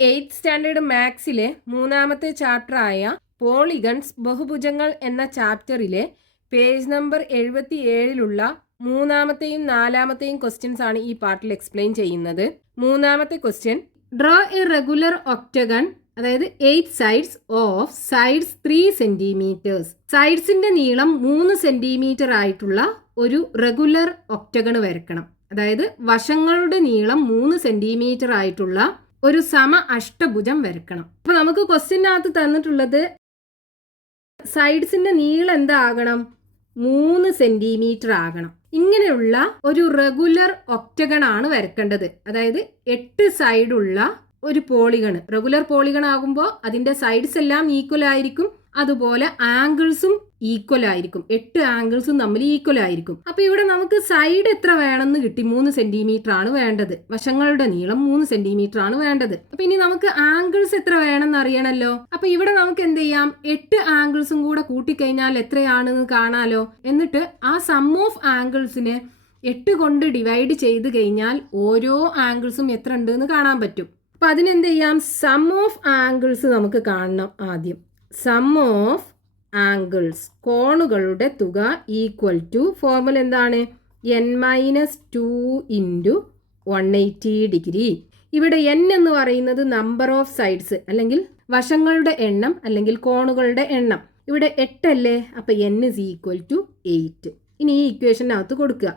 8th standard മാത്സിലെ മൂന്നാമത്തെ ചാപ്റ്ററായ polygons ബഹുഭുജങ്ങൾ എന്ന ചാപ്റ്ററിലെ page number 77-ലുള്ള മൂന്നാമത്തെയും നാലാമത്തെയും ക്വസ്റ്റ്യൻസ് ആണ് ഈ പാർട്ടിൽ എക്സ്പ്ലെയിൻ ചെയ്യുന്നത്. മൂന്നാമത്തെ question, draw A regular octagon, അതായത് 8 സൈഡ്സ് ഓഫ് സൈഡ്സ് 3 സെന്റിമീറ്റേഴ്സ്. സൈഡ്സിന്റെ നീളം 3 സെന്റിമീറ്റർ ആയിട്ടുള്ള ഒരു റെഗുലർ ഒക്ടഗൺ വരക്കണം. അതായത് വശങ്ങളുടെ നീളം 3 സെന്റിമീറ്റർ ആയിട്ടുള്ള ഒരു സമ അഷ്ടഭുജം വരക്കണം. അപ്പൊ നമുക്ക് ക്വസ്റ്റ്യനകത്ത് തന്നിട്ടുള്ളത് സൈഡ്സിന്റെ നീളം എന്താകണം? 3 സെന്റിമീറ്റർ ആകണം. ഇങ്ങനെയുള്ള ഒരു റെഗുലർ ഒക്ടഗൺ ആണ് വരക്കേണ്ടത്. അതായത് 8 സൈഡുള്ള ഒരു പോളിഗൺ. റെഗുലർ പോളിഗൺ ആകുമ്പോൾ അതിന്റെ സൈഡ്സ് എല്ലാം ഈക്വൽ ആയിരിക്കും, അതുപോലെ ആംഗിൾസും ഈക്വൽ ആയിരിക്കും. 8 ആംഗിൾസും തമ്മിൽ ഈക്വൽ ആയിരിക്കും. അപ്പൊ ഇവിടെ നമുക്ക് സൈഡ് എത്ര വേണമെന്ന് കിട്ടി? 3 സെന്റിമീറ്റർ ആണ് വേണ്ടത്. വശങ്ങളുടെ നീളം 3 സെന്റിമീറ്റർ ആണ് വേണ്ടത്. അപ്പൊ ഇനി നമുക്ക് ആംഗിൾസ് എത്ര വേണമെന്ന് അറിയണല്ലോ. അപ്പൊ ഇവിടെ നമുക്ക് എന്ത് ചെയ്യാം? 8 ആംഗിൾസും കൂടെ കൂട്ടിക്കഴിഞ്ഞാൽ എത്രയാണെന്ന് കാണാലോ. എന്നിട്ട് ആ സം ഓഫ് ആംഗിൾസിനെ 8 കൊണ്ട് ഡിവൈഡ് ചെയ്ത് കഴിഞ്ഞാൽ ഓരോ ആംഗിൾസും എത്ര ഉണ്ട് എന്ന് കാണാൻ പറ്റും. അപ്പൊ അതിനെന്ത് ചെയ്യാം? സം ഓഫ് ആംഗിൾസ് നമുക്ക് കാണണം ആദ്യം. സം ഓഫ് ആംഗിൾസ്, കോണുകളുടെ തുക, ഈക്വൽ ടു, ഫോർമുല എന്താണ്? n-2 into 180 degree. ഇവിടെ n എന്ന് പറയുന്നത് നമ്പർ ഓഫ് സൈഡ്സ്, അല്ലെങ്കിൽ വശങ്ങളുടെ എണ്ണം, അല്ലെങ്കിൽ കോണുകളുടെ എണ്ണം. ഇവിടെ 8 അല്ലേ, അപ്പൊ n is equal to 8. ഇനി ഈ ഇക്വേഷനകത്ത് കൊടുക്കുക.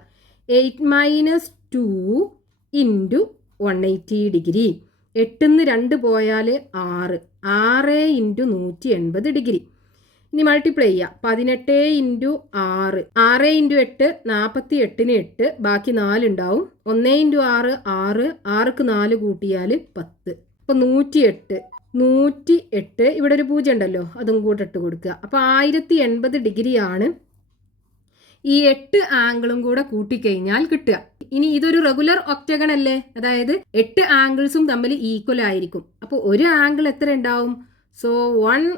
8-2 ഇൻറ്റു 180 ഡിഗ്രി. 8-ന്ന് 2 പോയാൽ 6. 6 ഇൻറ്റു 180 ഡിഗ്രി. ഇനി മൾട്ടിപ്ലൈ ചെയ്യുക. 18 ഇൻറ്റു 6. 6 ഇൻറ്റു 8 48-ന് 8, ബാക്കി 4 ഉണ്ടാവും. 1 ഇൻറ്റു 6 6. 6ക്ക് 4 കൂട്ടിയാൽ 10. അപ്പോൾ 108. ഇവിടെ ഒരു 0 ഉണ്ടല്ലോ, അതും കൂടെ ഇട്ട് കൊടുക്കുക. അപ്പോൾ 1080 ഡിഗ്രിയാണ് ഈ 8 ആംഗിളും കൂടെ കൂട്ടിക്കഴിഞ്ഞാൽ കിട്ടുക. ഇനി ഇതൊരു റെഗുലർ ഒക്ടഗൺ അല്ലേ, അതായത് 8 ആംഗിൾസും തമ്മിൽ ഈക്വൽ ആയിരിക്കും. അപ്പോൾ ഒരു ആംഗിൾ എത്ര ഉണ്ടാവും? So 1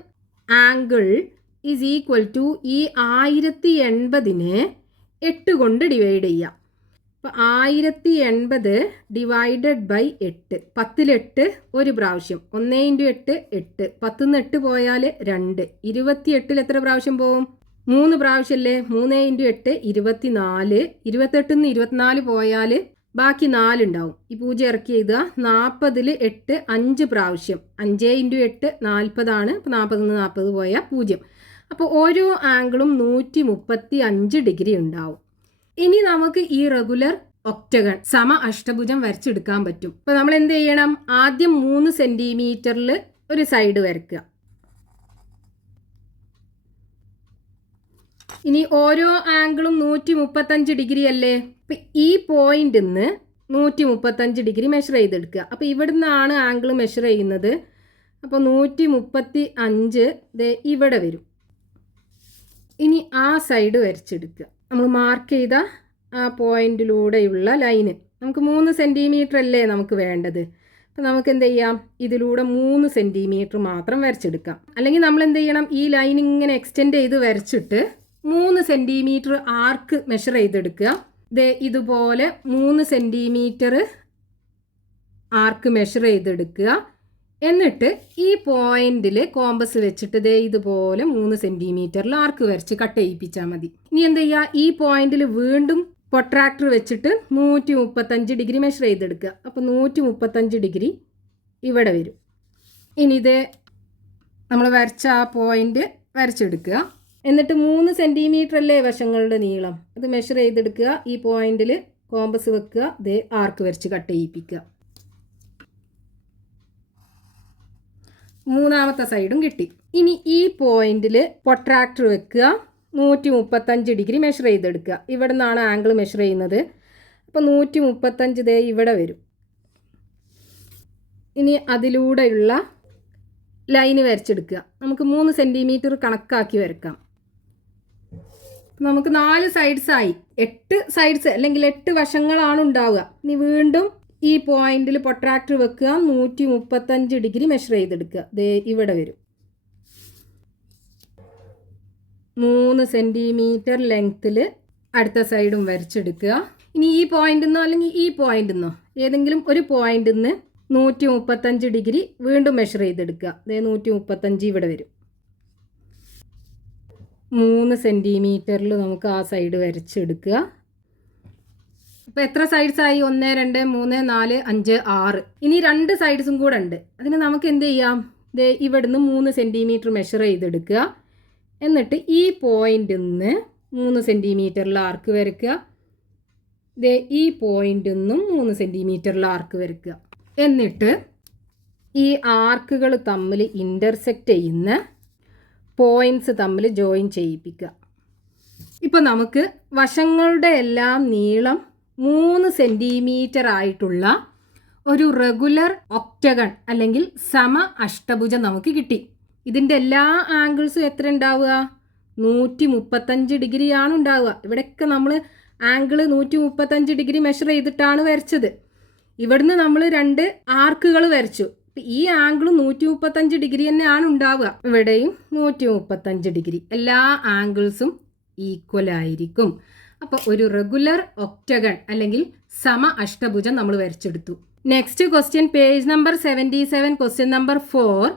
angle is equal to ഈ 1080-നെ 8 കൊണ്ട് ഡിവൈഡ് ചെയ്യാം. അപ്പോൾ 1080 ഡിവൈഡഡ് ബൈ 8. 10-ൽ 8 ഒരു പ്രാവശ്യം. 1 ഇൻറ്റു 8 8. 10-ന്ന് 8 പോയാൽ 2. 28-ൽ എത്ര പ്രാവശ്യം പോവും? 3 പ്രാവശ്യമല്ലേ. 3 ഇൻറ്റു 8 24. 28-ന്ന് 24 പോയാൽ ബാക്കി 4 ഉണ്ടാവും. ഈ 0 ഇറക്കി എഴുതുക. 40-ൽ 8 5 പ്രാവശ്യം. 5 ഇൻറ്റു 8 40 ആണ്. അപ്പോൾ 40-ന്ന് 40 പോയാൽ 0. അപ്പോൾ ഓരോ ആംഗിളും 135 ഡിഗ്രി ഉണ്ടാവും. ഇനി നമുക്ക് ഈ റെഗുലർ ഒക്ടഗൺ സമ അഷ്ടഭുജം വരച്ചെടുക്കാൻ പറ്റും. അപ്പോൾ നമ്മൾ എന്ത് ചെയ്യണം? ആദ്യം 3 സെന്റിമീറ്ററിൽ ഒരു സൈഡ് വരയ്ക്കുക. ഇനി ഓരോ ആംഗിളും 135 ഡിഗ്രി അല്ലേ. അപ്പം ഈ പോയിന്റിൽ നിന്ന് 135 ഡിഗ്രി മെഷർ ചെയ്തെടുക്കുക. അപ്പോൾ ഇവിടുന്നാണ് ആംഗിൾ മെഷർ ചെയ്യുന്നത്. അപ്പോൾ 135 ഇവിടെ വരും. ഇനി ആ സൈഡ് വരച്ചെടുക്കുക. നമ്മൾ മാർക്ക് ചെയ്ത ആ പോയിന്റിലൂടെയുള്ള ലൈന്. നമുക്ക് 3 സെന്റിമീറ്റർ അല്ലേ നമുക്ക് വേണ്ടത്. അപ്പം നമുക്ക് എന്ത് ചെയ്യാം? ഇതിലൂടെ 3 സെന്റിമീറ്റർ മാത്രം വരച്ചെടുക്കാം. അല്ലെങ്കിൽ നമ്മൾ എന്ത് ചെയ്യണം? ഈ ലൈൻ ഇങ്ങനെ എക്സ്റ്റെൻഡ് ചെയ്ത് വരച്ചിട്ട് 3 സെന്റിമീറ്റർ ആർക്ക് മെഷർ ചെയ്തെടുക്കുക. ഇതുപോലെ 3 സെന്റിമീറ്റർ ആർക്ക് മെഷർ ചെയ്തെടുക്കുക. എന്നിട്ട് ഈ പോയിന്റിൽ കോമ്പസ് വെച്ചിട്ട് ഇതുപോലെ 3 സെന്റിമീറ്ററിൽ ആർക്ക് വരച്ച് കട്ട് ചെയ്യിപ്പിച്ചാൽ മതി. ഇനി എന്ത് ചെയ്യുക? ഈ പോയിന്റിൽ വീണ്ടും പ്രൊട്രാക്ടർ വെച്ചിട്ട് 135 ഡിഗ്രി മെഷർ ചെയ്തെടുക്കുക. അപ്പോൾ 135 ഡിഗ്രി ഇവിടെ വരും. ഇനി നമ്മൾ വരച്ച ആ പോയിന്റ് വരച്ചെടുക്കുക. എന്നിട്ട് 3 സെന്റിമീറ്റർ അല്ലേ വശങ്ങളുടെ നീളം, അത് മെഷർ ചെയ്തെടുക്കുക. ഈ പോയിന്റിൽ കോമ്പസ് വെക്കുക. ആർക്ക് വരച്ച് കട്ട് ചെയ്യിപ്പിക്കുക. മൂന്നാമത്തെ സൈഡും കിട്ടി. ഇനി ഈ പോയിന്റിൽ പ്രൊട്രാക്ടർ വെക്കുക. 135 ഡിഗ്രി മെഷർ ചെയ്തെടുക്കുക. ഇവിടെ നിന്നാണ് ആംഗിൾ മെഷർ ചെയ്യുന്നത്. അപ്പോൾ 135 ഇവിടെ വരും. ഇനി അതിലൂടെയുള്ള ലൈന് വരച്ചെടുക്കുക. നമുക്ക് 3 സെന്റിമീറ്റർ കണക്കാക്കി വരക്കാം. നമുക്ക് 4 സൈഡ്സ് ആയി. 8 സൈഡ്സ് അല്ലെങ്കിൽ 8 വശങ്ങളാണ് ഉണ്ടാവുക. ഇനി വീണ്ടും ഈ പോയിന്റിൽ പ്രൊട്രാക്ടർ വെക്കുക. 135 ഡിഗ്രി മെഷർ ചെയ്തെടുക്കുക. ഇവിടെ വരും. 3 സെന്റിമീറ്റർ ലെങ്ത്തിൽ അടുത്ത സൈഡും വരച്ചെടുക്കുക. ഇനി ഈ പോയിന്റിൽ നിന്നോ അല്ലെങ്കിൽ ഈ പോയിന്റിൽ നിന്നോ ഏതെങ്കിലും ഒരു പോയിന്റിൽ നിന്ന് 135 ഡിഗ്രി വീണ്ടും മെഷർ ചെയ്തെടുക്കുക. ദേ 135 ഇവിടെ വരും. 3 സെൻറ്റിമീറ്ററിൽ നമുക്ക് ആ സൈഡ് വരച്ചെടുക്കുക. അപ്പോൾ എത്ര സൈഡ്സ് ആയി? 1 2 3 4 5 6. ഇനി 2 സൈഡ്സും കൂടെ ഉണ്ട്. അതിന് നമുക്ക് എന്ത് ചെയ്യാം? ദേ ഇവിടുന്ന് 3 സെൻറ്റിമീറ്റർ മെഷർ ചെയ്തെടുക്കുക. എന്നിട്ട് ഈ പോയിന്റിൽ നിന്ന് 3 സെൻറ്റിമീറ്ററിൽ ആർക്ക് വരയ്ക്കുക. ദേ ഈ പോയിന്റിൽ നിന്നും 3 സെൻറ്റിമീറ്ററിൽ ആർക്ക് വരയ്ക്കുക. എന്നിട്ട് ഈ ആർക്കുകൾ തമ്മിൽ ഇൻ്റർസെക്റ്റ് ചെയ്യുന്ന പോയിൻറ്റ്സ് തമ്മിൽ ജോയിൻ ചെയ്യിപ്പിക്കുക. ഇപ്പോൾ നമുക്ക് വശങ്ങളുടെ എല്ലാം നീളം 3 സെൻറ്റിമീറ്റർ ആയിട്ടുള്ള ഒരു റെഗുലർ ഒക്ടഗൺ അല്ലെങ്കിൽ സമ അഷ്ടഭുജം നമുക്ക് കിട്ടി. ഇതിൻ്റെ എല്ലാ ആംഗിൾസും എത്ര ഉണ്ടാവുക? 135 ഡിഗ്രിയാണ് ഉണ്ടാവുക. ഇവിടെയൊക്കെ നമ്മൾ ആംഗിൾ 135 ഡിഗ്രി മെഷർ ചെയ്തിട്ടാണ് വരച്ചത്. ഇവിടുന്ന് നമ്മൾ 2 ആർക്കുകൾ വരച്ചു. ഈ ആംഗിൾ 135 ഡിഗ്രി തന്നെയാണ് ഉണ്ടാവുക. ഇവിടെയും 135 ഡിഗ്രി. എല്ലാ ആംഗിൾസും ഈക്വൽ ആയിരിക്കും. അപ്പോൾ ഒരു റെഗുലർ ഒക്ടഗൺ അല്ലെങ്കിൽ സമ അഷ്ടഭുജം നമ്മൾ വരച്ചെടുത്തു. Next question, page number 77, question number 4.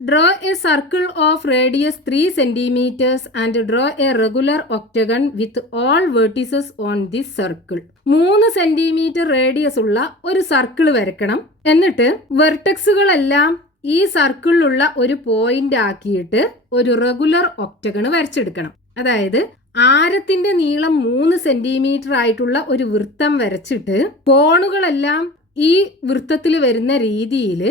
Draw a circle of radius 3 centimeters and draw a regular octagon with all vertices on this circle. 3 centimetre radius ഉള്ള ഒരു സർക്കിൾ വരക്കണം. എന്നിട്ട് വെർട്ടെക്സുകളെല്ലാം ഈ സർക്കിളിലുള്ള ഒരു പോയിന്റ് ആക്കിയിട്ട് ഒരു റെഗുലർ ഒക്ടഗൺ വരച്ചെടുക്കണം. അതായത് ആരത്തിന്റെ നീളം 3 സെൻറ്റിമീറ്റർ ആയിട്ടുള്ള ഒരു വൃത്തം വരച്ചിട്ട് കോണുകളെല്ലാം ഈ വൃത്തത്തിൽ വരുന്ന രീതിയിൽ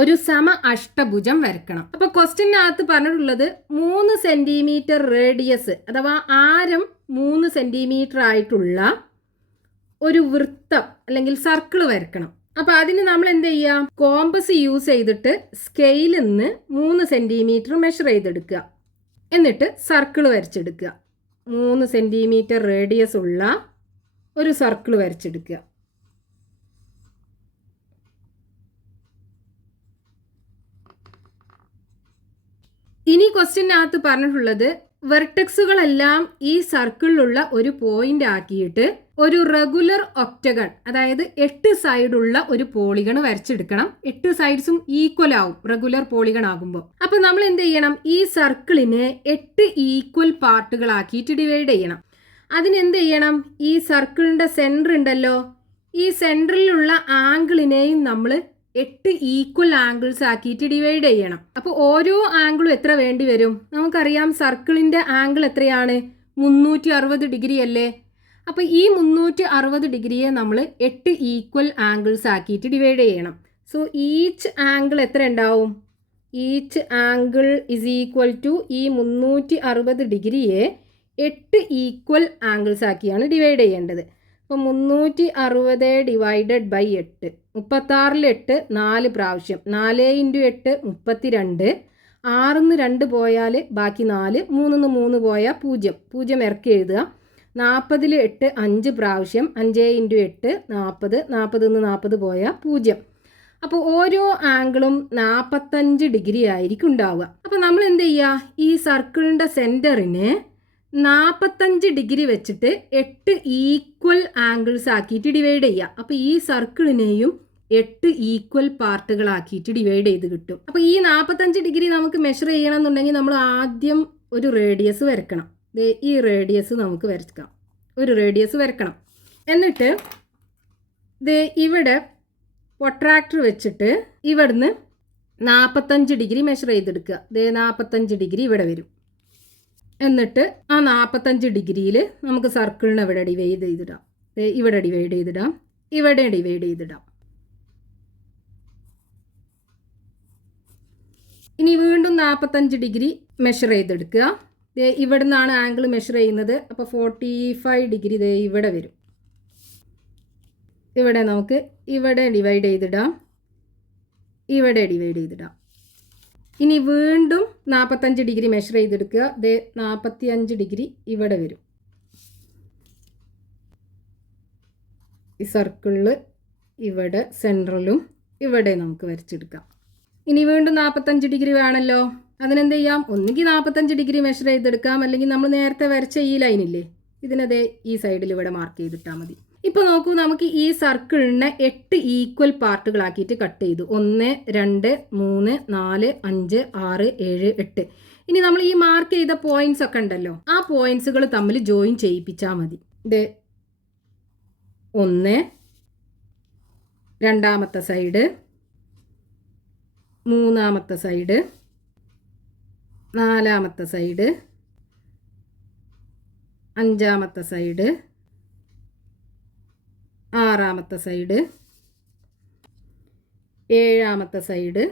ഒരു സമ അഷ്ടഭുജം വരക്കണം. അപ്പോൾ ക്വസ്റ്റ്യനകത്ത് പറഞ്ഞിട്ടുള്ളത് 3 സെൻറ്റിമീറ്റർ റേഡിയസ് അഥവാ ആരം 3 സെൻറ്റിമീറ്റർ ആയിട്ടുള്ള ഒരു വൃത്തം അല്ലെങ്കിൽ സർക്കിൾ വരക്കണം. അപ്പോൾ അതിന് നമ്മൾ എന്ത് ചെയ്യാം? കോമ്പസ് യൂസ് ചെയ്തിട്ട് സ്കെയിലിൽ നിന്ന് 3 സെൻറ്റിമീറ്റർ മെഷർ ചെയ്തെടുക്കുക. എന്നിട്ട് സർക്കിൾ വരച്ചെടുക്കുക. 3 സെൻറ്റിമീറ്റർ റേഡിയസ് ഉള്ള ഒരു സർക്കിൾ വരച്ചെടുക്കുക. ഇനി ക്വസ്റ്റ്യനകത്ത് പറഞ്ഞിട്ടുള്ളത് വെർട്ടെക്സുകളെല്ലാം ഈ സർക്കിളിലുള്ള ഒരു പോയിന്റ് ആക്കിയിട്ട് ഒരു റെഗുലർ ഒക്ടഗൺ അതായത് 8 സൈഡുള്ള ഒരു പോളിഗൺ വരച്ചെടുക്കണം. 8 സൈഡ്സും ഈക്വൽ ആവും റെഗുലർ പോളിഗൺ ആകുമ്പോൾ. അപ്പൊ നമ്മൾ എന്ത് ചെയ്യണം? ഈ സർക്കിളിനെ 8 ഈക്വൽ പാർട്ടുകളാക്കിയിട്ട് ഡിവൈഡ് ചെയ്യണം. അതിനെന്ത് ചെയ്യണം? ഈ സർക്കിളിന്റെ സെന്റർ ഉണ്ടല്ലോ, ഈ സെന്ററിലുള്ള ആംഗിളിനെയും നമ്മൾ 8 ഈക്വൽ ആംഗിൾസ് ആക്കിയിട്ട് ഡിവൈഡ് ചെയ്യണം. അപ്പോൾ ഓരോ ആംഗിളും എത്ര വേണ്ടി വരും? നമുക്കറിയാം സർക്കിളിൻ്റെ ആംഗിൾ എത്രയാണ്? 360 ഡിഗ്രി അല്ലേ? അപ്പോൾ ഈ 360 ഡിഗ്രിയെ നമ്മൾ 8 ഈക്വൽ ആംഗിൾസ് ആക്കിയിട്ട് ഡിവൈഡ് ചെയ്യണം. സോ ഈച്ച് ആംഗിൾ എത്ര ഉണ്ടാവും? Each angle is equal to ഈ 360 ഡിഗ്രിയെ 8 ഈക്വൽ ആംഗിൾസ് ആക്കിയാണ് ഡിവൈഡ് ചെയ്യേണ്ടത്. അപ്പോൾ 360 ഡിവൈഡഡ് ബൈ 8, 36 8 4 പ്രാവശ്യം, 4 × 8 32, 6 2 പോയാൽ ബാക്കി 4, 3 3 പോയാൽ 0 0 ഇറക്കി എഴുതുക. 40 8 5 പ്രാവശ്യം, 5 × 8 40, 40 40 പോയാൽ 0. അപ്പോൾ ഓരോ ആംഗിളും 45 ഡിഗ്രി ആയിരിക്കും ഉണ്ടാവുക. അപ്പോൾ നമ്മൾ എന്ത് ചെയ്യുക? ഈ സർക്കിളിൻ്റെ സെൻറ്ററിന് 45 ഡിഗ്രി വെച്ചിട്ട് 8 ഈക്വൽ ആംഗിൾസ് ആക്കിയിട്ട് ഡിവൈഡ് ചെയ്യുക. അപ്പോൾ ഈ സർക്കിളിനെയും 8 ഈക്വൽ പാർട്ടുകളാക്കിയിട്ട് ഡിവൈഡ് ചെയ്ത് കിട്ടും. അപ്പോൾ ഈ 45 ഡിഗ്രി നമുക്ക് മെഷർ ചെയ്യണം എന്നുണ്ടെങ്കിൽ നമ്മൾ ആദ്യം ഒരു റേഡിയസ് വരക്കണം. ഈ റേഡിയസ് നമുക്ക് വരയ്ക്കാം. ഒരു റേഡിയസ് വരക്കണം. എന്നിട്ട് ഇവിടെ പ്രൊട്രാക്ടർ വെച്ചിട്ട് ഇവിടുന്ന് 45 ഡിഗ്രി മെഷർ ചെയ്തെടുക്കുക. 45 ഡിഗ്രി ഇവിടെ വരും. എന്നിട്ട് ആ 45 ഡിഗ്രിയിൽ നമുക്ക് സർക്കിളിനെ ഇവിടെ ഡിവൈഡ് ചെയ്തിടാം. ഇവിടെ ഡിവൈഡ് ചെയ്തിടാം, ഇവിടെ ഡിവൈഡ് ചെയ്തിടാം. ഇനി വീണ്ടും 45 ഡിഗ്രി മെഷർ ചെയ്തെടുക്കുക. ഇവിടെ നിന്നാണ് ആംഗിൾ മെഷർ ചെയ്യുന്നത്. അപ്പോൾ 45 ഡിഗ്രി ഇവിടെ വരും. ഇവിടെ നമുക്ക് ഇവിടെ ഡിവൈഡ് ചെയ്തിടാം, ഇവിടെ ഡിവൈഡ് ചെയ്തിടാം. ഇനി വീണ്ടും 45 ഡിഗ്രി മെഷർ ചെയ്തെടുക്കുക. 45 ഡിഗ്രി ഇവിടെ വരും. ഈ സർക്കിളിൽ ഇവിടെ സെൻട്രലും ഇവിടെ നമുക്ക് വരച്ചെടുക്കാം. ഇനി വീണ്ടും 45 ഡിഗ്രി വേണമല്ലോ. അതിനെന്ത് ചെയ്യാം? ഒന്നുകിൽ 45 ഡിഗ്രി മെഷർ ചെയ്തെടുക്കാം, അല്ലെങ്കിൽ നമ്മൾ നേരത്തെ വരച്ച ഈ ലൈനില്ലേ ഇതിനതേ ഈ സൈഡിൽ ഇവിടെ മാർക്ക് ചെയ്തിട്ടാൽ മതി. ഇപ്പോൾ നോക്കൂ, നമുക്ക് ഈ സർക്കിളിനെ 8 ഈക്വൽ പാർട്ടുകളാക്കിയിട്ട് കട്ട് ചെയ്തു. 1 2 3 4 5 6 7 8. ഇനി നമ്മൾ ഈ മാർക്ക് ചെയ്ത പോയിന്റ്സ് ഒക്കെ ഉണ്ടല്ലോ, ആ പോയിന്റ്സുകൾ തമ്മിൽ ജോയിൻ ചെയ്യിപ്പിച്ചാൽ മതി. ഇത് 1, രണ്ടാമത്തെ സൈഡ്, മൂന്നാമത്തെ സൈഡ്, നാലാമത്തെ സൈഡ്, അഞ്ചാമത്തെ സൈഡ്, ആറാമത്തെ സൈഡ്, ഏഴാമത്തെ സൈഡ്,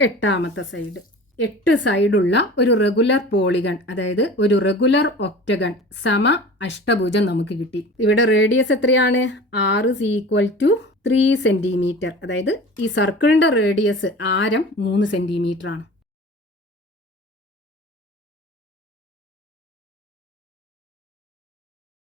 എട്ടാമത്തെ സൈഡ്. 8 സൈഡുള്ള ഒരു റെഗുലർ പോളിഗൺ, അതായത് ഒരു റെഗുലർ ഒക്ടഗൺ സമ അഷ്ടഭുജം നമുക്ക് കിട്ടി. ഇവിടെ റേഡിയസ് എത്രയാണ്? 6 = 3 സെന്റിമീറ്റർ. അതായത് ഈ സർക്കിളിന്റെ റേഡിയസ് ആരം 3 സെന്റിമീറ്റർ ആണ്.